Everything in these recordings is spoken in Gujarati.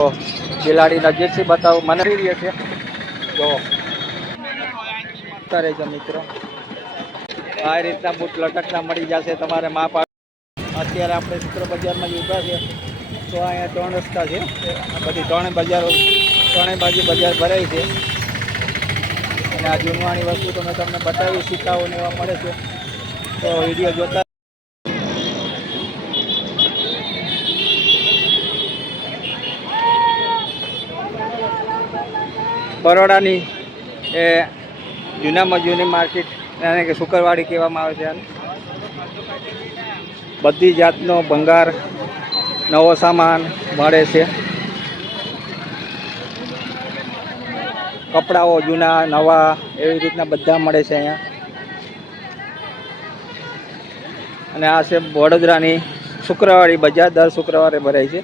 બિલાડી નજીકથી બતાવું મને રહી છે જો કરે છે મિત્રો આ રીતના બૂટ લટકના મળી જશે તમારે માપ. અત્યારે આપણે શુક્ર બજારમાં જ ઊભા છે તો અહીંયા 3 રસ્તા છે બધી 3 બજારો 3 બાજુ બજાર ભરાય છે અને આ જૂનવાણી વસ્તુ તો મેં તમને બતાવી સિક્કાઓ ને એવા મળે છે તો વિડીયો જોતા. બરોડાની એ જૂનામાં જૂની માર્કેટ એને કે શુક્રવારી કહેવામાં આવે છે આને. બધી જાતનો ભંગાર નવો સામાન મળે છે. કપડાઓ જૂના નવા એવી રીતના બધા મળે છે અહીંયા. અને આ છે વડોદરાની શુક્રવારી બજાર દર શુક્રવારે ભરાય છે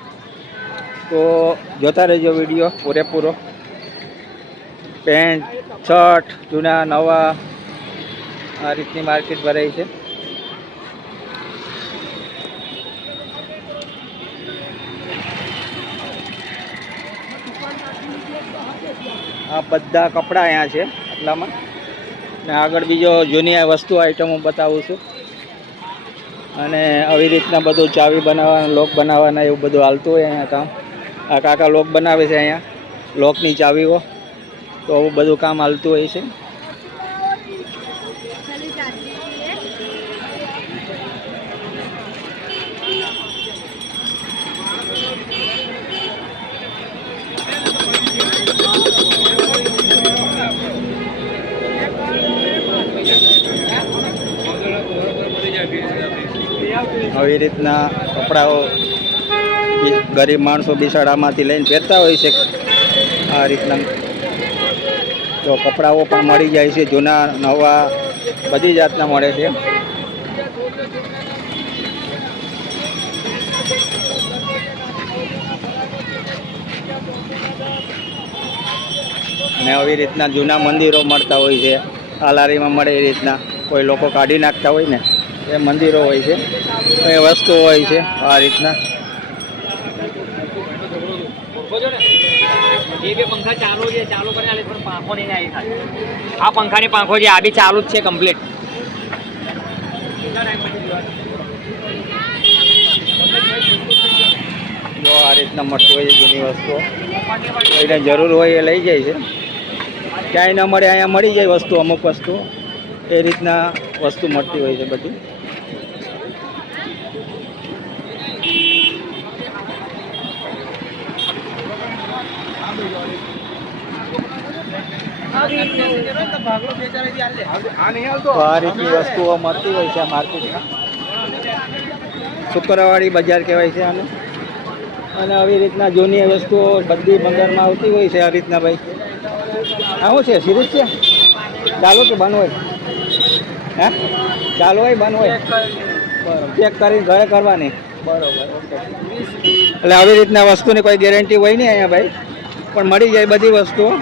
તો જોતા રહેજો વિડીયો પૂરેપૂરો. પેન્ટ શર્ટ જૂના નવા આ રીતની માર્કેટ ભરાય છે. આ બધા કપડાં અહીંયા છે આટલામાં ને આગળ બીજો જૂની વસ્તુ આઈટમો બતાવું છું. અને આવી રીતના બધું ચાવી બનાવવાના લોક બનાવવાના એવું બધું હાલતું હોય અહીંયા કામ. આ કાકા લોક બનાવે છે અહીંયા લોકની ચાવીઓ તો આવું બધું કામ હાલતું હોય છે. આવી રીતના કપડાઓ ગરીબ માણસો બિસાડામાંથી લઈને પહેરતા હોય છે. આ રીતના તો કપડાઓ પણ મળી જાય છે જૂના નવા બધી જાતના મળે છે. અને આવી રીતના જૂના મંદિરો મળતા હોય છે. આ લારીમાં મળે એ રીતના કોઈ લોકો કાઢી નાખતા હોય ને એ મંદિરો હોય છે એ વસ્તુઓ હોય છે આ રીતના. ये भी पंखा चालू है चालू करने वाले पर पंखो नहीं आई था आ पंखा ने पंखो जी अभी चालू है कंप्लीट જો આ રીતના મળતી હોય છે જૂની વસ્તુઓ. કોઈને જરૂર હોય એ લઈ જાય છે. ક્યાંય ન મળે અહીંયા મળી જાય વસ્તુ અમુક વસ્તુ એ રીતના વસ્તુ મળતી હોય છે બધી. આ રીતની વસ્તુઓ મળતી હોય છે આ માર્કેટમાં. શુક્રવારી બજાર કહેવાય છે આને. અને આવી રીતના જૂની વસ્તુઓ બધી બંગાળમાં આવતી હોય છે આ રીતના. ભાઈ આવું છે સિરીઝ છે ચાલુ કે બંધ હોય? હે ચાલુ હોય બંધ હોય? બરાબર ચેક કરીને ઘરે કરવાની. બરાબર ઓકે. એટલે આવી રીતના વસ્તુની કોઈ ગેરંટી હોય નહીં અહીંયા ભાઈ પણ મળી જાય બધી વસ્તુઓ.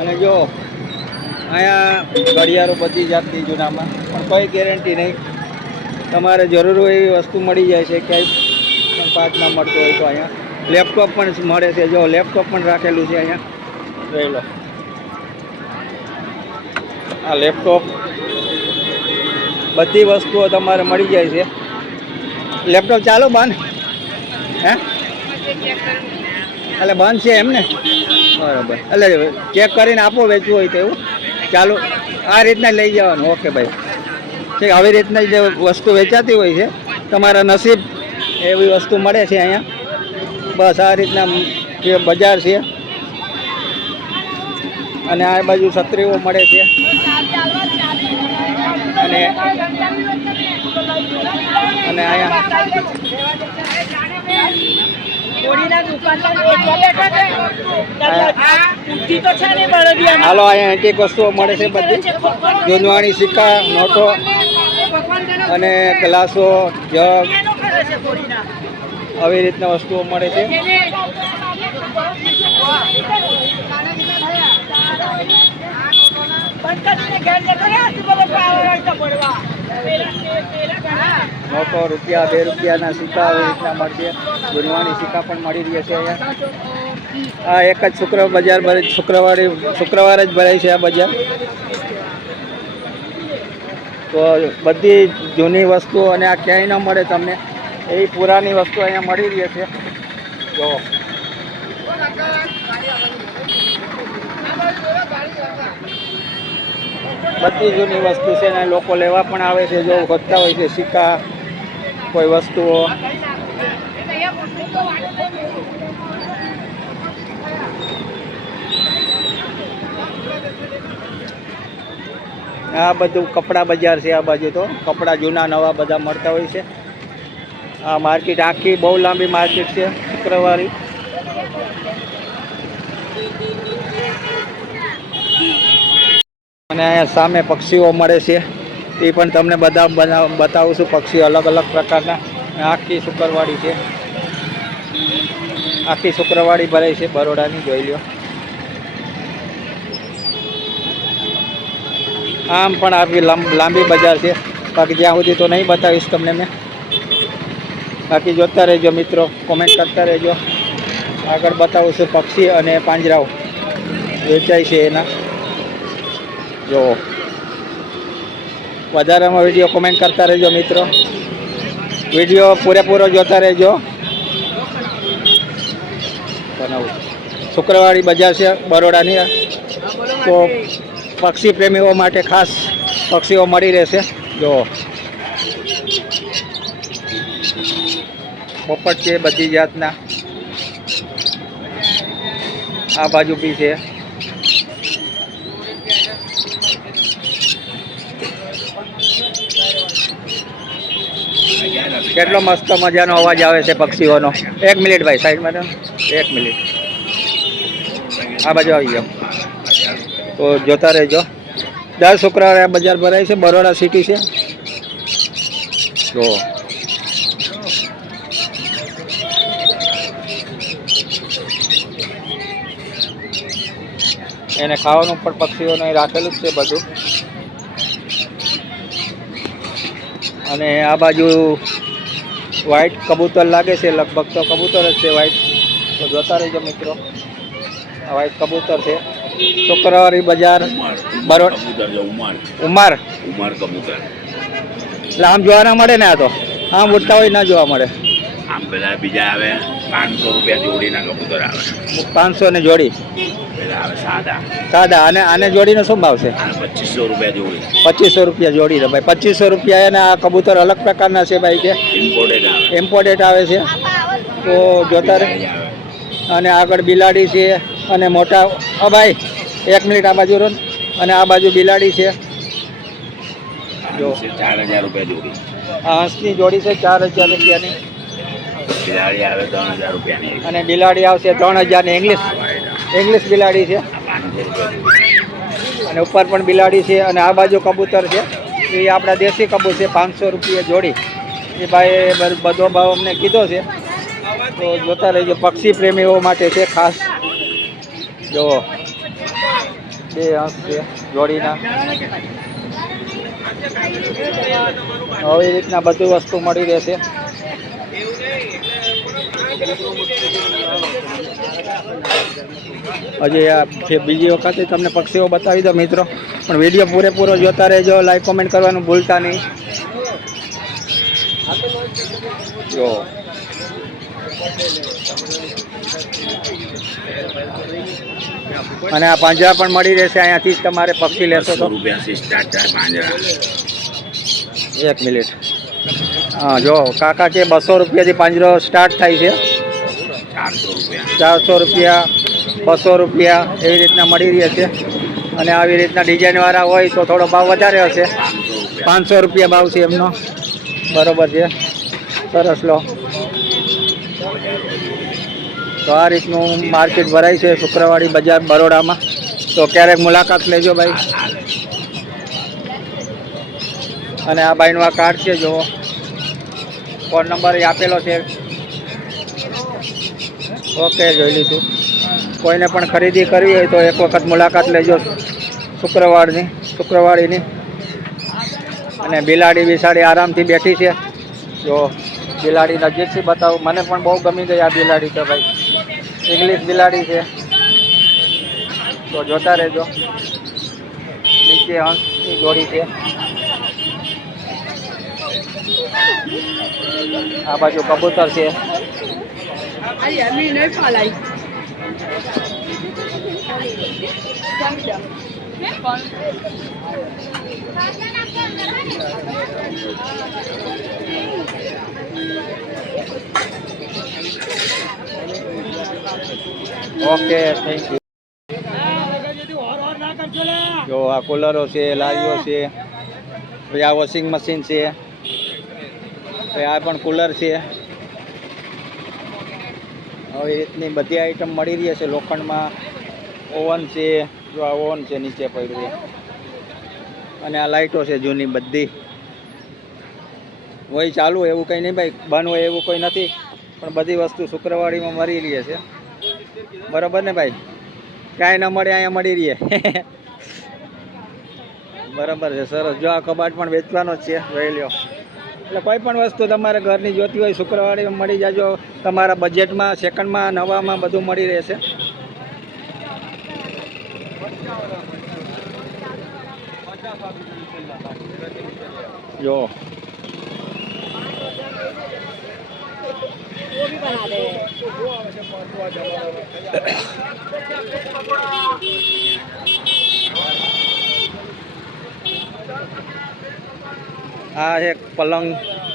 અને જો અહીંયા ઘડિયાળો બધી જાતની જૂનામાં પણ કોઈ ગેરંટી નહીં. તમારે જરૂર હોય એવી વસ્તુ મળી જાય છે. ક્યાંય પણ પાક ના મળતો હોય તો અહીંયા લેપટોપ પણ મળે છે. જો લેપટોપ પણ રાખેલું છે અહીંયા જોઈ લો. આ લેપટોપ બધી વસ્તુઓ તમારે મળી જાય છે. લેપટોપ ચાલુ બંધ? હે એટલે બંધ છે એમ ને? બરાબર એટલે ચેક કરીને આપો વેચવું હોય તો એવું ચાલુ આ રીતના લઈ જવાનું. ઓકે ભાઈ ઠીક. આવી રીતના જે વસ્તુ વેચાતી હોય છે તમારા નસીબ એવી વસ્તુ મળે છે અહીંયા. બસ આ રીતના જે બજાર છે. અને આ બાજુ છત્રીઓ મળે છે. અને અહીંયા હાલો અહીંયા એન્ટિક વસ્તુઓ મળે છે બધી. જૂનવાણી સિક્કા નોટો અને ગ્લાસો જગ આવી રીતના વસ્તુઓ મળે છે. નોટો રૂપિયા 2 રૂપિયાના સિક્કા આવી રીતના મળશે. ગુણવાણી સિક્કા પણ મળી રહ્યા છે અહીંયા. આ એક જ શુક્રવારે જ ભરાય છે આ બજાર. તો બધી જૂની વસ્તુઓ અને આ ક્યાંય ન મળે તમને એવી પુરાની વસ્તુ અહીંયા મળી રહી છે. જો બધી જૂની વસ્તુ છે ને લોકો લેવા પણ આવે છે. જો ખોદતા હોય છે સિક્કા કોઈ વસ્તુઓ. આ બધું કપડા બજાર છે. આ બાજુ તો કપડા જૂના નવા બધા મળતા હોય છે. આ માર્કેટ આખી બહુ લાંબી માર્કેટ છે શુક્રવારી. અને અહીંયા સામે પક્ષીઓ મળે છે એ પણ તમને બધા બતાવું છું. પક્ષીઓ અલગ અલગ પ્રકારના. આખી શુક્રવારી છે. આખી શુક્રવારી ભરાય છે બરોડાની. જોઈ લો. આમ પણ આવી લાંબી બજાર છે. બાકી જ્યાં સુધી તો નહીં બતાવીશ તમને મેં. બાકી જોતા રહેજો મિત્રો, કોમેન્ટ કરતા રહેજો. આગળ બતાવું છું પક્ષી અને પાંજરાઓ વેચાય છે એના. જો વધારામાં વિડીયો કોમેન્ટ કરતા રહેજો મિત્રો. વિડીયો પૂરેપૂરો જોતા રહેજો. બનાવું શુક્રવારી બજાર છે બરોડાની. તો પક્ષી પ્રેમીઓ માટે ખાસ પક્ષીઓ મળી રહેશે. જો પોપટ છે બધી જાતના. આ બાજુ બી છે. કેટલો મસ્ત મજાનો અવાજ આવે છે પક્ષીઓનો. 1 મિનિટ ભાઈ સાઈડમાં તો 1 મિનિટ. આ બાજુ આવી જાઓ. તો જોતા રહેજો. દર શુક્રવારે આ બજાર ભરાય છે. બરોડા સિટી છે. જો એને ખાવાનું પણ પક્ષીઓને રાખેલું જ છે બધું. અને આ બાજુ વ્હાઈટ કબૂતર લાગે છે. લગભગ તો કબૂતર જ છે વ્હાઈટ. તો જોતા રહેજો મિત્રો. આ વ્હાઈટ કબૂતર છે. શુક્રવારી બજાર બરોડા. ઉમાર કબૂતર એટલે આમ જોવા ના મળે ને. આ તો આમ ઉડતા હોય ના જોવા મળે. આમ પેલા બીજા આવે 500 રૂપિયા જોડીના કબૂતર આવે. 500 ને જોડી. પેલા આવે સાદા. અને આને જોડીનો શું ભાવ છે? 2500 રૂપિયા જોડી. 2500 રૂપિયા જોડી છે ભાઈ. 2500 રૂપિયા. અને આ કબૂતર અલગ પ્રકારના છે ભાઈ. કે ઇમ્પોર્ટેડ આવે છે. તો જોતા રહે. અને આગળ બિલાડી છે અને મોટા. ભાઈ 1 મિનિટ આ બાજુ રહો. અને આ બાજુ બિલાડી છે. જો 4000 રૂપિયા જોડી. આ હંસની જોડી છે 4000 રૂપિયાની. બિલાડી આવે 3000 રૂપિયાની. અને બિલાડી આવશે 3000 ની. ઇંગ્લિશ બિલાડી છે. 500 રૂપિયા. અને ઉપર પણ બિલાડી છે. અને આ બાજુ કબૂતર છે એ આપણા દેશી કબૂતર છે. 500 રૂપિયા જોડી. એ ભાઈ બધો ભાવ અમને કીધો છે. તો જોતા રહેજો. પક્ષી પ્રેમીઓ માટે છે ખાસ. જો 2 હંસ છે જોડીના. આવી રીતના બધું વસ્તુ મળી રહેશે. હજી આ બીજી વખતે તમને પક્ષીઓ બતાવી દો મિત્રો. પણ વિડીયો પૂરેપૂરો જોતા રહેજો. લાઈક કોમેન્ટ કરવાનું ભૂલતા નહીં. જો અને આ પાંજરા પણ મળી રહેશે. અહીંયાથી જ તમારે પક્ષી લેશો તો. 100 રૂપિયાથી સ્ટાર્ટ થાય પાંજરા. 1 મિનિટ. હા જો કાકા કે 200 રૂપિયાથી પાંજરો સ્ટાર્ટ થાય છે. 400 રૂપિયા 200 રૂપિયા એવી રીતના મળી રહે છે. અને આવી રીતના ડિઝાઇનવાળા હોય તો થોડો ભાવ વધારે હશે. 500 રૂપિયા ભાવ છે એમનો. બરોબર છે. સરસ લો. તો આ રીતનું માર્કેટ ભરાય છે શુક્રવારી બજાર બરોડામાં. તો ક્યારેક મુલાકાત લેજો ભાઈ. અને આ ભાઈનું આ કાર્ડ છે. જો ફોન નંબર આપેલો છે. ઓકે જોઈ લીધું. કોઈને પણ ખરીદી કરવી હોય તો એક વખત મુલાકાત લેજો શુક્રવારની. શુક્રવારીની. અને બિલાડી બિસાડી આરામથી બેઠી છે. જો બિલાડી નજીકથી બતાવું, મને પણ બહુ ગમી ગઈ આ બિલાડી તો ભાઈ. ઇંગ્લિશ બિલાડી છે. તો જોતા રહેજો. નીચે હંસની જોડી છે. આ બાજુ કબૂતર છે. Okay, thank you. જો આ કુલરો છે, લારીઓ છે, પછી આ વોશિંગ મશીન છે, પછી આ પણ કુલર છે. હવે એ રીતની બધી આઈટમ મળી રહી છે. લોખંડમાં ઓવન છે. જો આ ઓવન છે નીચે પડ્યું છે. અને આ લાઇટો છે જૂની બધી. હોય ચાલુ એવું કંઈ નહીં ભાઈ, બંધ હોય એવું કોઈ નથી. પણ બધી વસ્તુ શુક્રવારીમાં મળી રહી છે. બરાબર ને ભાઈ? ક્યાંય ન મળે અહીંયા મળી રહીએ. બરાબર છે, સરસ. જો આ કબાટ પણ વેચવાનો જ છે, જોઈ લ્યો. એટલે કોઈ પણ વસ્તુ તમારે ઘરની જોતી હોય શુક્રવારીમાં મળી જાજો. તમારા બજેટમાં, સેકન્ડમાં, નવામાં બધું મળી રહેશે. જો આ એક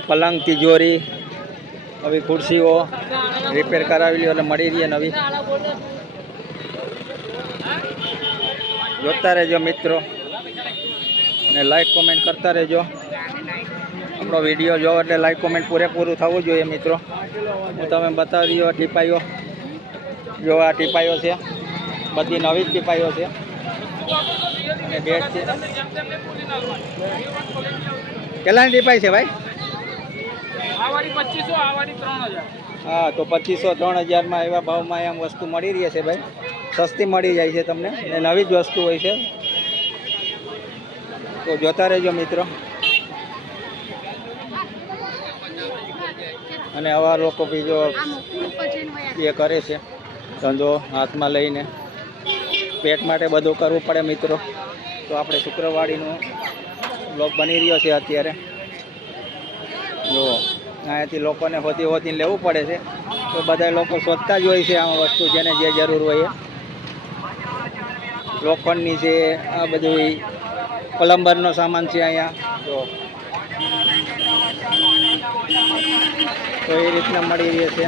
પલંગ તિજોરી, નવી ખુરશીઓ રિપેર કરાવી લ્યો એટલે મળી રહી નવી. જોતા રહેજો મિત્રો અને લાઈક કોમેન્ટ કરતા રહેજો. આપણો વિડીયો જોવો એટલે લાઈક કોમેન્ટ પૂરેપૂરું થવું જોઈએ મિત્રો. હું તમે બતાવી રહ્યો ટીપાઈઓ. જો આ ટીપાઈઓ છે, બધી નવી જ ટીપાઈઓ છે. અને બેટ છે. કેટલાની ટીપાઈ છે ભાઈ? હા, તો 2500-3000માં એવા ભાવમાં એમ વસ્તુ મળી રહી છે ભાઈ. સસ્તી મળી જાય છે તમને, અને નવી જ વસ્તુ હોય છે. તો જોતા રહેજો મિત્રો. અને આવા લોકો બીજો એ કરે છે ધંધો હાથમાં લઈને. પેટ માટે બધું કરવું પડે મિત્રો. તો આપણે શુક્રવારીનો બ્લોગ બની રહ્યો છે અત્યારે. જો અહીંયાથી લોકોને હોતીને લેવું પડે છે. તો બધા લોકો શોધતા જ હોય છે આ વસ્તુ, જેને જે જરૂર હોય એ. લોખંડની છે, આ બધું પ્લમ્બરનો સામાન છે અહીંયા. તો એ રીતના મળી રહે છે.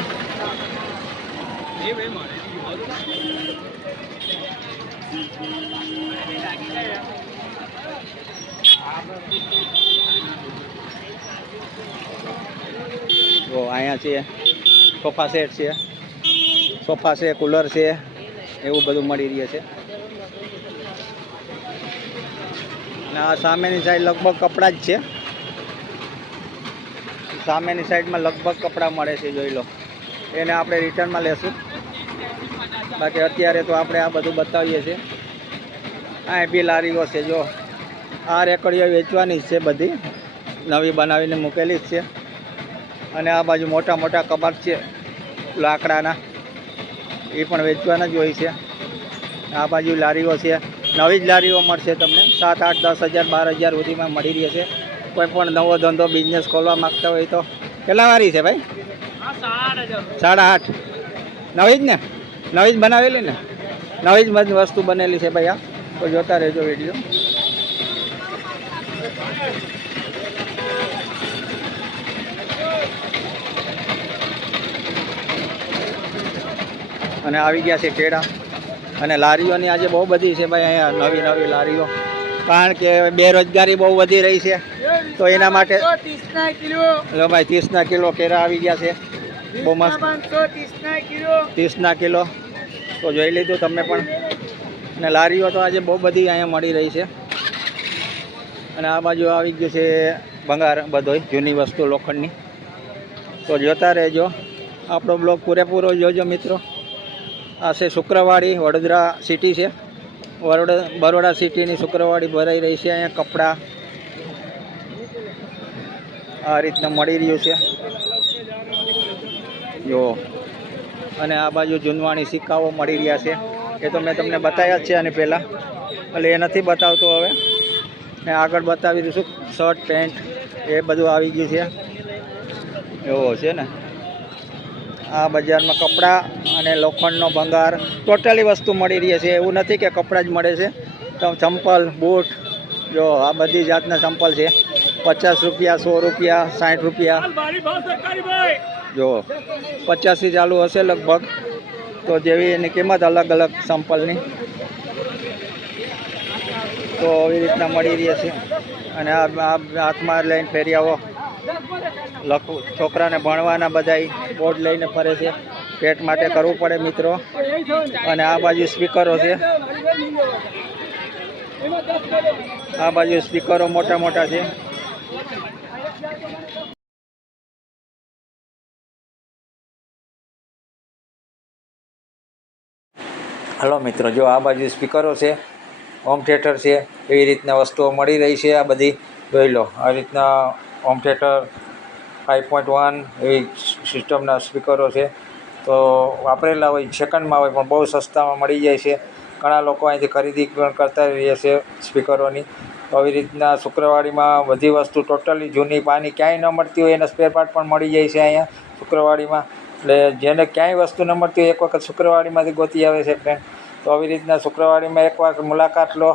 તો અહીંયા છે સોફા સેટ છે, સોફા છે, કુલર છે, એવું બધું મળી રહે છે. અને આ સામેની સાઈડ લગભગ કપડાં જ છે. સામેની સાઈડમાં લગભગ કપડાં મળે છે, જોઈ લો. એને આપણે રિટર્નમાં લેશું. બાકી અત્યારે તો આપણે આ બધું બતાવીએ છીએ. આ બી લારીઓ છે. જો આ રેકડીઓ વેચવાની જ છે બધી, નવી બનાવીને મૂકેલી જ છે. અને આ બાજુ મોટા મોટા કબાટ છે લાકડાના, એ પણ વેચવાના જ હોય છે. આ બાજુ લારીઓ છે, નવી જ લારીઓ મળશે તમને. 7, 8, 10 હજાર, 12 હજાર સુધીમાં મળી રહે છે. કોઈ પણ નવો ધંધો બિઝનેસ ખોલવા માગતા હોય તો. કેટલા વાળી છે ભાઈ? 8.5. નવી જ ને? નવી જ બનાવેલી ને? નવી જ વસ્તુ બનેલી છે ભાઈ આ. તો જોતા રહેજો વિડીયો. અને આવી ગયા છે કેળા. અને લારીઓની આજે બહુ બધી છે ભાઈ અહીંયા, નવી નવી લારીઓ. કારણ કે બેરોજગારી બહુ વધી રહી છે, તો એના માટે લો ભાઈ 30ના કિલો કેળા આવી ગયા છે. બહુ મસ્ત 30ના કિલો. તો જોઈ લીધું તમે પણ. અને લારીઓ તો આજે બહુ બધી અહીંયા મળી રહી છે. અને આ બાજુ આવી ગયું છે ભંગાર, બધોય જૂની વસ્તુ લોખંડની. તો જોતા રહેજો, આપણો બ્લોગ પૂરેપૂરો જોજો મિત્રો. આ છે શુક્રવારી, વડોદરા સિટી છે. બરોડા સિટીની શુક્રવારી ભરાઈ રહી છે. અહીંયા કપડાં આ રીતના મળી રહ્યું છે જો. અને આ બાજુ જૂનવાણી સિક્કાઓ મળી રહ્યા છે. એ તો મેં તમને બતાવ્યા જ છે આની પહેલાં, એટલે એ નથી બતાવતો હવે. મેં આગળ બતાવી દઈશું. શર્ટ પેન્ટ એ બધું આવી ગયું છે એવો છે ને. આ બજારમાં કપડાં અને લોખંડનો ભંગાર ટોટલી વસ્તુ મળી રહી છે. એવું નથી કે કપડાં જ મળે છે, તો ચંપલ બૂટ જો આ બધી જાતના ચંપલ છે. 50 રૂપિયા, 100 રૂપિયા, 60 રૂપિયા જો 50થી ચાલુ હશે લગભગ. તો જેવી એની કિંમત અલગ અલગ ચંપલની તો આવી રીતના મળી રહી છે. અને આ હાથમાં લઈને ફેરિયાઓ છોકરાને ભણવાના બધાય બોર્ડ લઈને ફરે છે. પેટ માટે કરવું પડે મિત્રો. અને આ બાજુ સ્પીકરો છે. આ બાજુ સ્પીકરો મોટા મોટા છે. હલો મિત્રો, જો આ બાજુ સ્પીકરો છે, હોમ થિયેટર છે. એવી રીતના વસ્તુઓ મળી રહી છે. આ બધી જોઈ લો. આ રીતના હોમ થિયેટર 5.1 એવી સિસ્ટમના સ્પીકરો છે. તો વાપરેલા હોય, સેકન્ડમાં હોય, પણ બહુ સસ્તામાં મળી જાય છે. ઘણા લોકો અહીંથી ખરીદી પણ કરતા રહે છે સ્પીકરોની. તો આવી રીતના શુક્રવારીમાં બધી વસ્તુ ટોટલી જૂની પાની ક્યાંય ન મળતી હોય એના સ્પેર પાર્ટ પણ મળી જાય છે અહીંયા શુક્રવારીમાં. એટલે જેને ક્યાંય વસ્તુ ન મળતી હોય એક વખત શુક્રવારીમાંથી ગોતી આવે છે ફ્રેન્ડ. તો આવી રીતના શુક્રવારીમાં એક વાર મુલાકાત લો.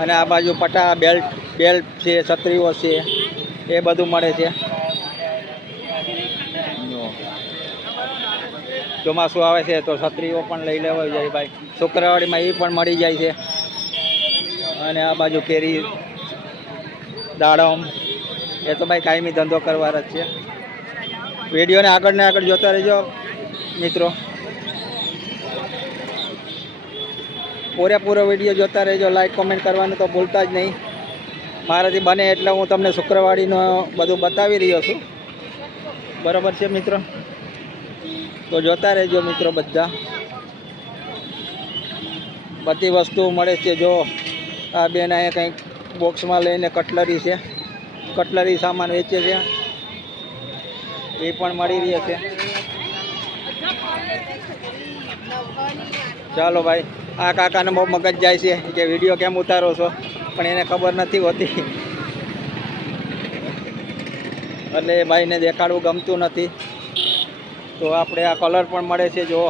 અને આ બાજુ પટા બેલ્ટ છે, છત્રીઓ છે, એ બધું મળે છે. ચોમાસું આવે છે તો છત્રીઓ પણ લઈ લેવાય જાય ભાઈ. શુક્રવારીમાં એ પણ મળી જાય છે. અને આ બાજુ કેરી, દાડમ, એ તો ભાઈ કાયમી ધંધો કરવાનો જ છે. વિડીયોને આગળ ને આગળ જોતા રહેજો મિત્રો. પૂરેપૂરો વિડીયો જોતા રહેજો. લાઈક કોમેન્ટ કરવાનું તો ભૂલતા જ નહીં. મારાથી બને એટલે હું તમને શુક્રવારીનો બધું બતાવી રહ્યો છું. બરાબર છે મિત્રો? તો જોતા રહેજો મિત્રો બધા. બધી વસ્તુ મળે છે. જો આ બેન અહીંયા કંઈક બોક્સમાં લઈને કટલરી છે, કટલરી સામાન વેચે છે, એ પણ મળી રહે છે. ચાલો ભાઈ. આ કાકાને બહુ મગજ જાય છે કે વિડીયો કેમ ઉતારો છો, પણ એને ખબર નથી હોતી એટલે ભાઈને દેખાડવું ગમતું નથી. તો આપણે આ કલર પણ મળે છે. જો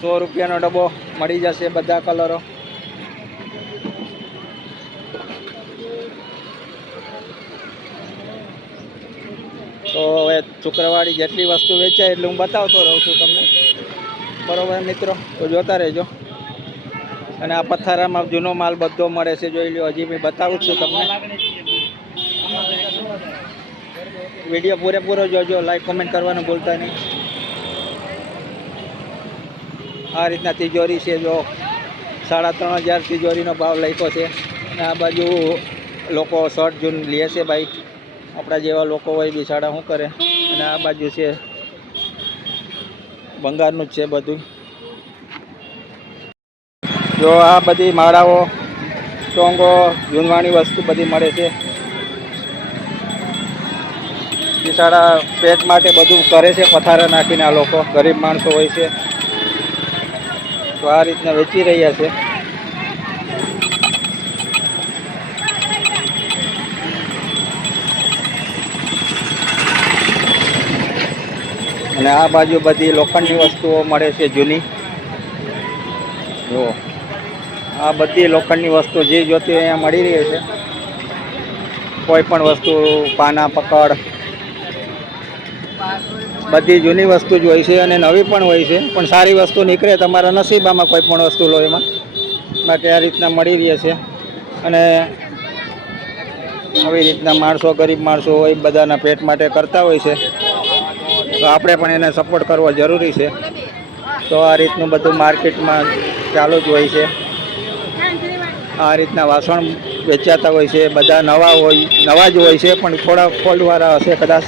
100 રૂપિયાનો ડબ્બો મળી જશે બધા કલરો. તો હવે શુક્રવારી જેટલી વસ્તુ વેચાય એટલે હું બતાવતો રહું છું તમને. બરાબર મિત્રો? તો જોતા રહેજો. અને આ પથ્થારામાં જૂનો માલ બધો મળે છે. જોઈ લો. હજી મેં બતાવું છું તમને. વિડીયો પૂરેપૂરો જોજો. લાઈક કોમેન્ટ કરવાનું ભૂલતા નહીં. આ રીતના તિજોરી છે. જો 3,500 તિજોરીનો ભાવ લખ્યો છે. અને આ બાજુ લોકો શર્ટ જૂન લે છે ભાઈ. આપણા જેવા લોકો હોય બિચારા શું કરે. અને આ બાજુ છે ભંગારનું જ છે બધું. જો આ બધી માળાઓ, ચોંગો, જૂનવાણી વસ્તુ બધી મળે છે. બિચારા પેટ માટે બધું કરે છે. પથારા નાખીને આ લોકો ગરીબ માણસો હોય છે. તો આ રીતના વેચી રહ્યા છે. અને આ બાજુ બધી લોખંડની વસ્તુઓ મળે છે જૂની. જો આ બધી લોખંડની વસ્તુ જે જોતી હોય અહીંયા મળી રહી છે. કોઈ પણ વસ્તુ, પાના, પકડ, બધી જૂની વસ્તુ જ હોય છે. અને નવી પણ હોય છે. પણ સારી વસ્તુ નીકળે તમારા નસીબામાં કોઈ પણ વસ્તુ લો એમાં. બાકી આ રીતના મળી રહે છે. અને આવી રીતના માણસો, ગરીબ માણસો હોય, બધાના પેટ માટે કરતા હોય છે. તો આપણે પણ એને સપોર્ટ કરવો જરૂરી છે. તો આ રીતનું બધું માર્કેટમાં ચાલુ જ હોય છે. આ રીતના વાસણ વેચાતા હોય છે, બધા નવા જ હોય છે, પણ થોડા ફોલ્ટવાળા હશે કદાચ.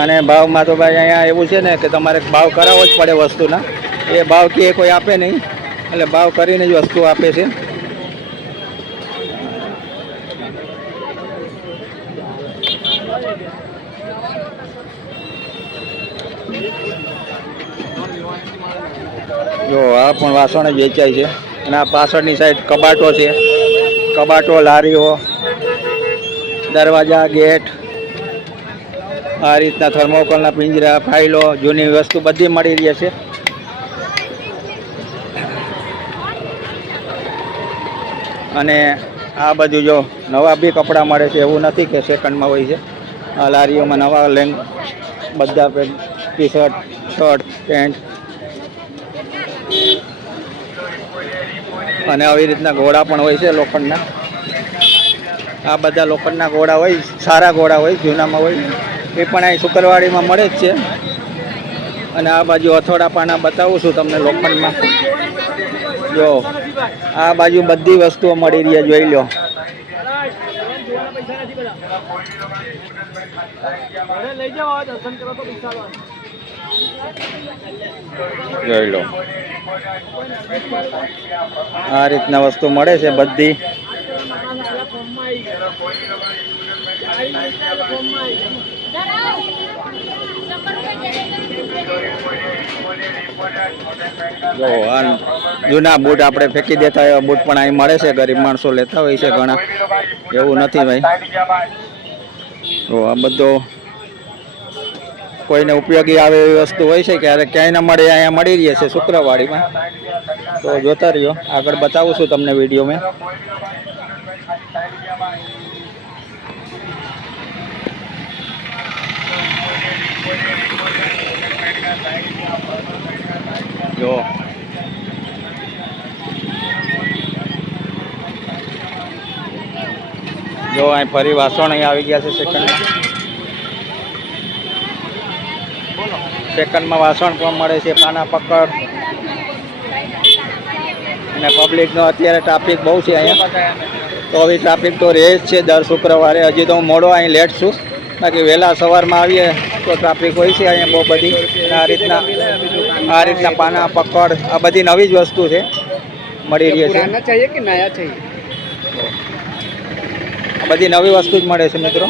અને ભાવમાં તો ભાઈ અહીંયા એવું છે ને કે તમારે ભાવ કરાવવો જ પડે વસ્તુના. એ ભાવ કે કોઈ આપે નહીં, એટલે ભાવ કરીને જ વસ્તુ આપે છે. જો આ પણ વાસણ જ વેચાય છે. અને આ પાછળની સાઈડ કબાટો છે, કબાટો, લારીઓ, દરવાજા, ગેટ, આ રીતના થર્મોકોલના પિંજરા, ફાઇલો, જૂની વસ્તુ બધી મળી રહી છે. અને આ બધું જો નવા બી કપડાં મળે છે, એવું નથી કે સેકન્ડમાં હોય છે. આ લારીઓમાં નવા બધા ટી શર્ટ, શર્ટ, પેન્ટ, અને આવી રીતના ઘોડા પણ હોય છે લોખંડના. આ બધા લોખંડના ઘોડા હોય, સારા ઘોડા હોય, જૂનામાં હોય, એ પણ અહીં શુક્રવાડીમાં મળે જ છે. અને આ બાજુ હથોડા પાના બતાવું છું તમને લોખંડમાં. જો આ બાજુ બધી વસ્તુઓ મળી રહી, જોઈ લો. જોઈ લો, આ રીતના વસ્તુ મળે છે બધી. જો આ જૂના બૂટ આપણે ફેંકી દેતા એવા બૂટ પણ અહીં મળે છે. ગરીબ માણસો લેતા હોય છે ઘણા, એવું નથી ભાઈ. તો આ બધો કોઈને ઉપયોગી આવે એવી વસ્તુ હોય છે, ક્યારેક ક્યાંય ન મળે, અહીંયા મળી રહી છે શુક્રવાડીમાં. તો જોતા રહ્યો, આગળ બતાવું છું તમને વિડીયોમાં. જો અહીં ફરી વાસણ અહીં આવી ગયા છે સેકન્ડમાં વાસણ પણ મળે છે, પાના પકડ. અને પબ્લિકનો અત્યારે ટ્રાફિક બહુ છે અહીંયા. તો હવે ટ્રાફિક તો રહે જ છે દર શુક્રવારે. હજી તો હું મોડો અહીં લેટ છું, બાકી વહેલા સવારમાં આવીએ તો ટ્રાફિક હોય છે અહીંયા બહુ બધી. અને આ રીતના પાના પકડ, આ બધી નવી જ વસ્તુ છે, મળી રહી છે. આ બધી નવી વસ્તુ જ મળે છે મિત્રો.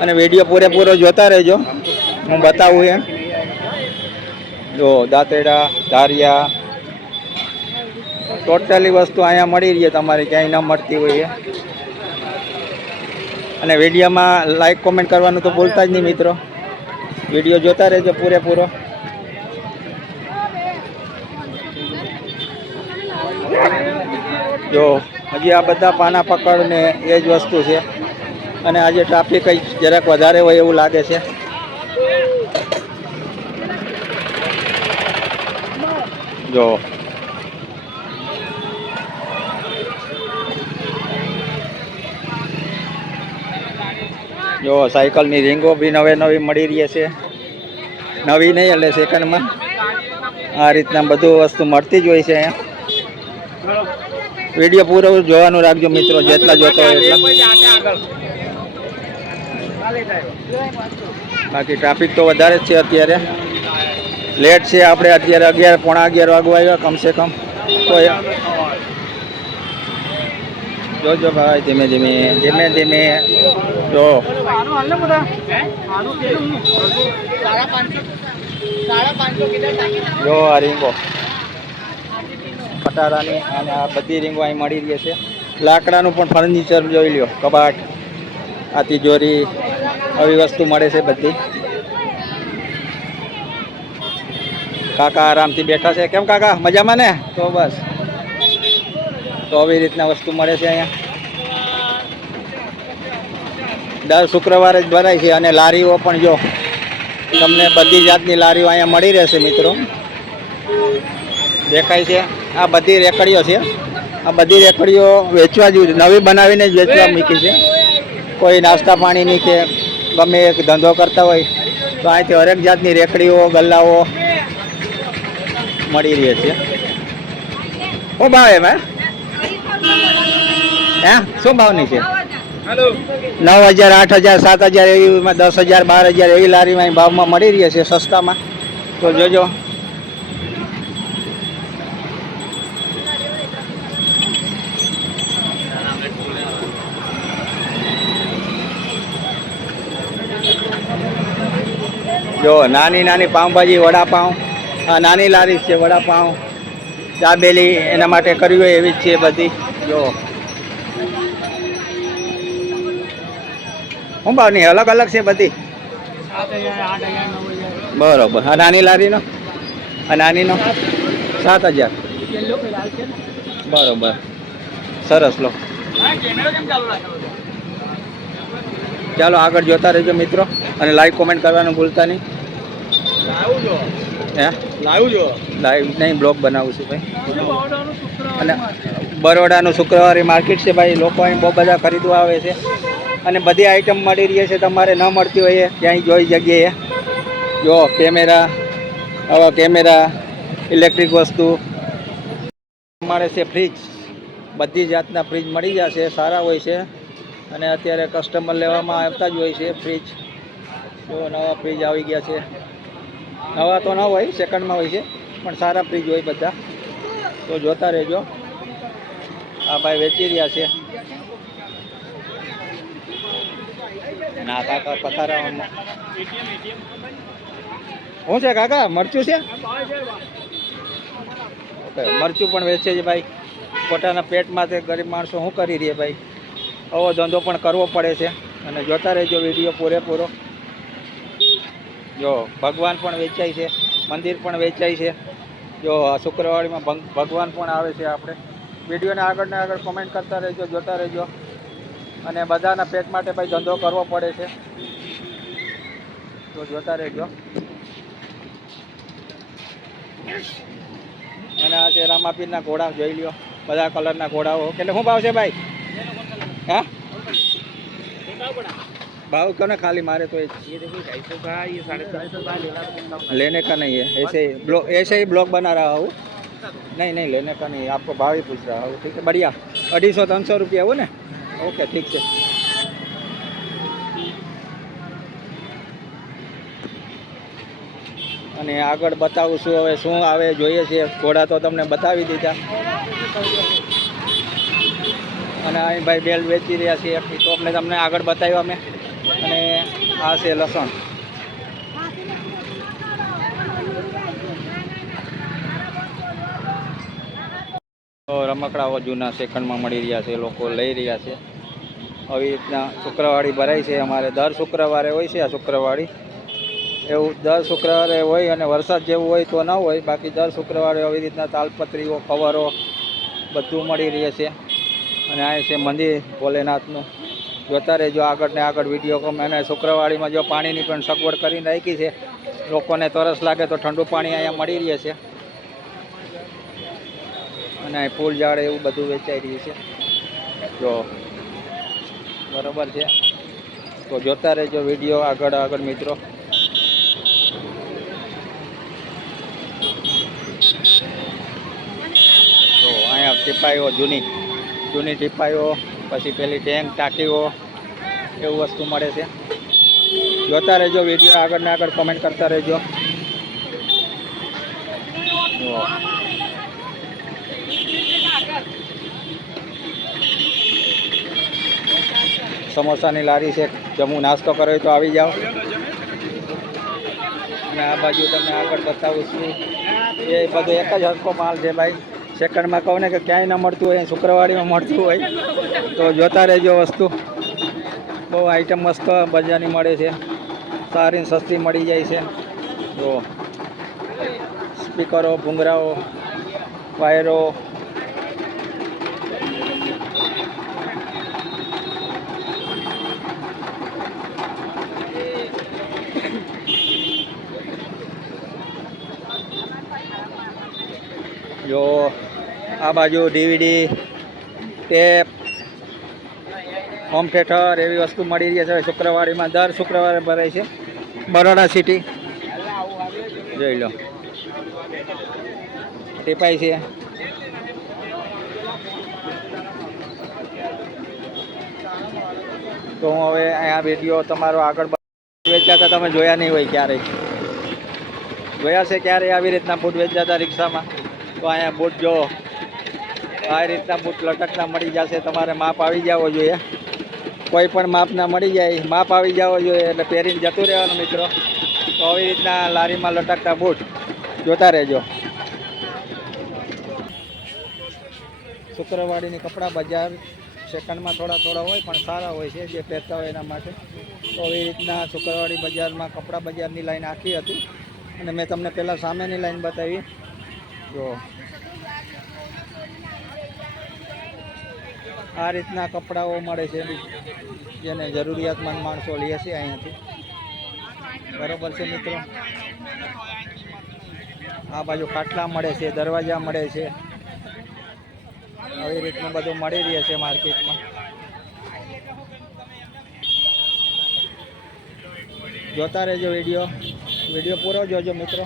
અને વિડીયો પૂરેપૂરો જોતા રહેજો, હું બતાવું એમ. જો દાંતેડા, ધારિયા, ટોટલી વસ્તુ અહીંયા મળી રહી, તમારે ક્યાંય ન મળતી હોય. અને વિડીયોમાં લાઈક કોમેન્ટ કરવાનું તો ભૂલતા જ નહીં મિત્રો. વિડીયો જોતા રહેજો પૂરેપૂરો. જો હજી આ બધા પાના પકડ ને એ જ વસ્તુ છે. અને આજે ટ્રાફિક કંઈક જરાક વધારે હોય એવું લાગે છે. જો સાયકલની રીંગો બી નવી મળી રહી છે. નવી નહીં એટલે સેકન્ડમાં. આ રીતના બધું વસ્તુ મળતી જ હોય છે અહીંયા. વિડીયો પૂરો જોવાનું રાખજો મિત્રો, જેટલા જોતો હોય એટલા. બાકી ટ્રાફિક તો વધારે જ છે અત્યારે. લેટ છે આપણે અત્યારે 11, પોણા 11 વાગવા આવ્યા કમસે કમ. તો જોજો ભાઈ, ધીમે ધીમે જો. જો આ રીંગો પટારાની, અને આ બધી રીંગો અહીં મળી રહી છે. લાકડાનું પણ ફર્નિચર જોઈ લ્યો, કબાટ, આ તિજોરી, આવી વસ્તુ મળે છે બધી. કાકા આરામથી બેઠા છે. કેમ કાકા, મજામાં ને? તો બસ, તો આવી રીતના વસ્તુ મળે છે અહીંયા. દર શુક્રવારે જ ભરાય છે. અને લારીઓ પણ જો તમને બધી જાતની લારીઓ અહીંયા મળી રહેશે મિત્રો. દેખાય છે આ બધી રેકડીઓ છે. આ બધી રેકડીઓ વેચવા જ, નવી બનાવીને જ વેચવા મૂકી છે. કોઈ નાસ્તા પાણીની કે ગમે એક ધંધો કરતા હોય તો અહીંથી હરેક જાતની રેકડીઓ ગલ્લાઓ મળી રહે છે. શું ભાવ એમાં હે શું ભાવની છે? 9,000 8,000 7,000 એવીમાં 10,000 12,000 એવી લારીમાં અહીં ભાવમાં મળી રહી છે સસ્તામાં. તો જોજો. જો નાની નાની પાઉંભાજી વડાપાઉં, આ નાની લારી છે વડાપાઉં દાબેલી એના માટે કરવી હોય એવી જ છે બધી. જો શું ભાવની અલગ અલગ છે બધી? બરોબર. આ નાની લારીનો આ નાનીનો 7,000. બરોબર સરસ. લો ચાલો આગળ જોતા રહેજો મિત્રો અને લાઈક કોમેન્ટ કરવાનું ભૂલતા નહીં. હે લાઈવ નહીં બ્લોગ બનાવું છું ભાઈ. અને બરોડાનું શુક્રવારે માર્કેટ છે ભાઈ. લોકો અહીં બહુ બધા ખરીદવા આવે છે અને બધી આઈટમ મળી રહી છે. તમારે ન મળતી હોય ક્યાંય જોઈ જગ્યાએ. જો કેમેરા, આવા કેમેરા, ઇલેક્ટ્રિક વસ્તુ મળે છે. ફ્રીજ, બધી જાતના ફ્રીજ મળી જશે. સારા હોય છે અને અત્યારે કસ્ટમર લેવામાં આવતા જ હોય છે ફ્રીજ. જો નવા ફ્રીજ આવી ગયા છે. નવા તો ન હોય, સેકન્ડમાં હોય છે પણ સારા ફ્રીજ હોય બધા. તો જોતા રહેજો. આ ભાઈ વેચી રહ્યા છે. ના કાકા પથારામાં શું છે કાકા? મરચું છે? ઓકે મરચું પણ વેચે છે ભાઈ. પોતાના પેટમાં તે ગરીબ માણસો શું કરી રહ્યા ભાઈ. આવો ધંધો પણ કરવો પડે છે અને જોતા રહેજો વિડીયો પૂરેપૂરો. જો ભગવાન પણ વેચાય છે, મંદિર પણ વેચાય છે. જો શુક્રવારીમાં ભગવાન પણ આવે છે. આપણે વિડીયોને આગળ ને આગળ કોમેન્ટ કરતા રહેજો, જોતા રહેજો. અને બધાના પેટ માટે ભાઈ ધંધો કરવો પડે છે. તો જોતા રહેજો. અને આ છે રામાપીરના ઘોડા જોઈ લ્યો. બધા કલરના ઘોડાઓ. એટલે શું ભાવ છે ભાઈ? હા भाव क्यों ना खाली मारे तो ये देखिए 250 का, ये 350 का लेना तो लेने का नहीं है. ऐसे ही ब्लॉग बना रहा हूँ. नहीं लेने का नहीं है. आपको भाव ही पूछ रहा हूँ. ठीक है बढ़िया. 250-300 रुपया वो ने. ओके ठीक है. અને આગળ બતાવું છું હવે શું આવે જોઈએ છે. ઘોડા તો તમને બતાવી દીધા અને અહીં ભાઈ બેલ વેચી રહ્યા છે. તો આપણે તમને આગળ બતાવ્યા અમે. અને આ છે લસણ. રમકડાઓ જૂના સેકન્ડમાં મળી રહ્યા છે. લોકો લઈ રહ્યા છે. આવી રીતના શુક્રવારી ભરાય છે અમારે. દર શુક્રવારે હોય છે આ શુક્રવારી. એવું દર શુક્રવારે હોય અને વરસાદ જેવું હોય તો ન હોય. બાકી દર શુક્રવારે આવી રીતના તાલપત્રીઓ, કવરો બધું મળી રહે છે. અને આ છે મંદિર ભોલેનાથનું. જોતા રહેજો આગળ ને આગળ વિડીયો ગમે. અને શુક્રવારીમાં જો પાણીની પણ સગવડ કરીને રાખી છે. લોકોને તરસ લાગે તો ઠંડુ પાણી અહીંયા મળી રહે છે. અને અહીં ફૂલ ઝાડ એવું બધું વેચાઈ રહ્યું છે. જો બરોબર છે. તો જોતા રહેજો વિડીયો આગળ મિત્રો. તો અહીંયા ટીપાઈઓ જૂની ટીપાઈઓ, પછી પેલી ટેન્ક ટાંકીઓ એવું વસ્તુ મળે છે. જોતા રહેજો વિડીયો આગળ ને આગળ કોમેન્ટ કરતા રહેજો. સમોસાની લારી છે. જમવું નાસ્તો કરો તો આવી જાઓ. અને આ બાજુ તમને આગળ બતાવું છું. એ બધું એક જ હરખો માલ છે ભાઈ. સેકન્ડમાં કહું ને કે ક્યાંય ન મળતું હોય, શુક્રવારીમાં મળતું હોય. તો જોતા રહેજો. વસ્તુ બહુ આઈટમ મસ્ત બજારની મળે છે. સારી સસ્તી મળી જાય છે. જો સ્પીકરો, ભૂંગરાઓ, વાયરો, જો આ બાજુ DVD, ટેપ, હોમ થિયેટર એવી વસ્તુ મળી રહી છે. શુક્રવારીમાં દર શુક્રવારે ભરાય છે. બરોડા સિટી જોઈ લો ટીપાઈ છે. તો હું હવે આ વિડીયો તમારો આગળ વેચાતા તમે જોયા નહીં હોય ક્યારેય. જોયા છે ક્યારે આવી રીતના બૂટ વેચાતા રિક્ષામાં? તો અહીંયા બૂટ જો આ રીતના બૂટ લટકના મળી જશે. તમારે માપ આવી જવો જોઈએ, કોઈ પણ માપના મળી જાય, માપ આવી જવો જોઈએ એટલે પહેરીને જતું રહેવાનું મિત્રો. તો આવી રીતના લારીમાં લટકતા બૂટ જોતા રહેજો. શુક્રવાડીની કપડા બજાર સેકન્ડમાં થોડા હોય પણ સારા હોય છે જે પહેરતા હોય એના માટે. તો આવી રીતના શુક્રવાડી બજારમાં કપડા બજારની લાઈન આખી હતી અને મેં તમને પહેલાં સામેની લાઈન બતાવી. જો આ રીતના કપડાઓ મળે છે જેને જરૂરિયાતમંદ માણસો લે છે અહીંયાથી. બરાબર છે મિત્રો. આ બાજુ ખાટલા મળે છે, દરવાજા મળે છે, આવી રીતનું બધું મળી રહે છે માર્કેટમાં. જોતા રહેજો વિડીયો પૂરો જોજો મિત્રો.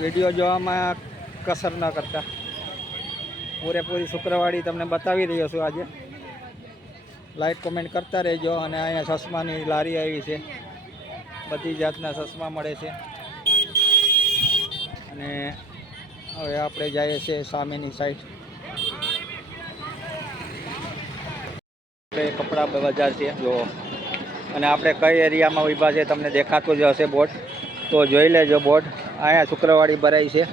વિડીયો જોવામાં કસર ન કરતા. પૂરેપૂરી શુક્રવાડી તમને બતાવી રહ્યો છું આજે. લાઈક કોમેન્ટ કરતા રહેજો. અને અહીંયા ચશ્માની લારી આવી છે, બધી જાતના ચશ્મા મળે છે. અને હવે આપણે જઈએ છીએ સામેની સાઈડ. કપડા બજાર છે જો, અને આપણે કઈ એરિયામાં ઊભા છે તમને દેખાતું જ હશે બોર્ડ, તો જોઈ લેજો બોર્ડ. અહીંયા શુક્રવાડી ભરાઈ છે,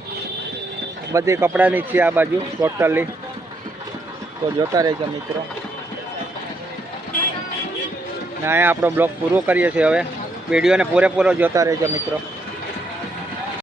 બધી કપડાની જ છે આ બાજુ ટોટલી. તો જોતા રહેજો મિત્રો. ને અહીંયા આપણો બ્લોગ પૂરો કરીએ છીએ હવે. વિડીયોને પૂરેપૂરો જોતા રહેજો મિત્રો.